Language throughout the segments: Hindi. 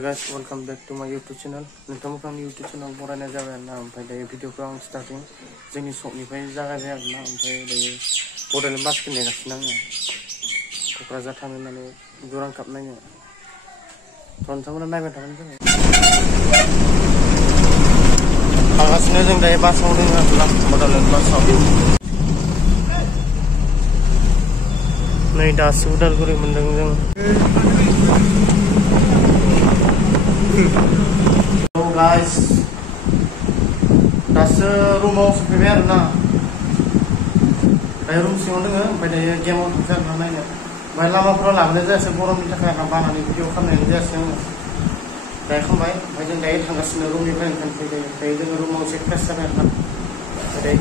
Guys, welcome back to my YouTube channel. नोंथांमोनखौ आंनि YouTube channel बरायनाय जाबाय आरोना ओमफ्राय दायो भिडिअखौ आं स्टार्टिं जोंनि सकनिफ्राय जागायबाय आरोना ओमफ्राय दायो बड'लेण्ड बासखौ नेगासिनो आङो क'क्राझार थांनो होननानै दुरां काप नायनो नोंथांमोना नायबाय थाबानो जाबाय थांगासिनो जों दायो बासाव दङ आरोना बड'लेण्ड बासाव नै दासो उदालगुरि मोनदों जों So guys, दासो रुमाव सफैबाय आरोना दायो रुम सिङाव दङ ओमफ्राय दायो गेमाव थांसै आरोना नायनो ओमफ्राय लामाफोराव लाबोनाय जायासै गरमनि थाखाय आरोना बानानै भिडिअ खालामनाय जायासै आङो दायो खालामबाय ओमफ्राय जों दायो थांगासिनो रुमनिफ्राय ओंखारनोसै दायो जोङो रुमाव एसे फ्रेस जाबाय आरोना दायो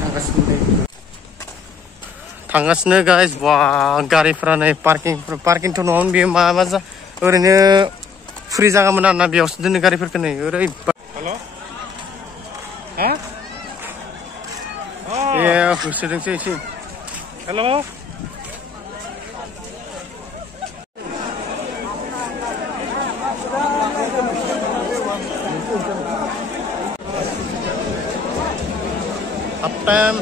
थांगासिनो गाइस बा गारिफ्रा नै पार्किंथ' नङामोन बेयो माबा ओरैनो फ्रि जागामोन आरोना बेयावसो दोनो गारिफोरखौ नै ओरैबायदि हेल' हा ए होसोदोंसै एसे hello' up time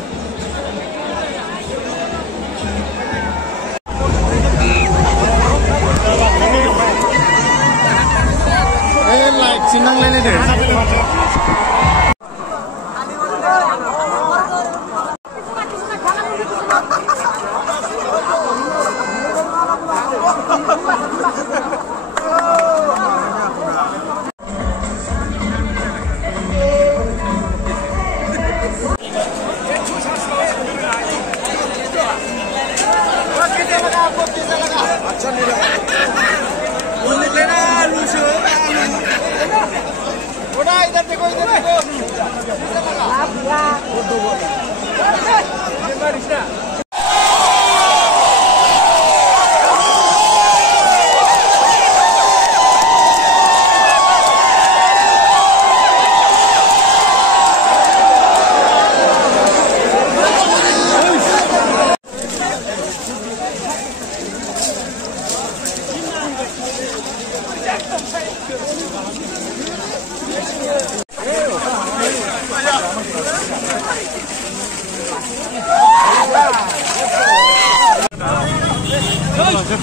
like sinang lainnya deh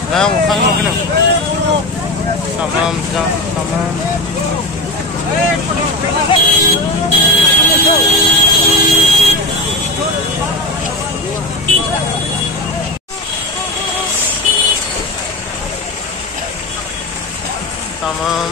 Nah, utang lo gini. Tamam. Tamam,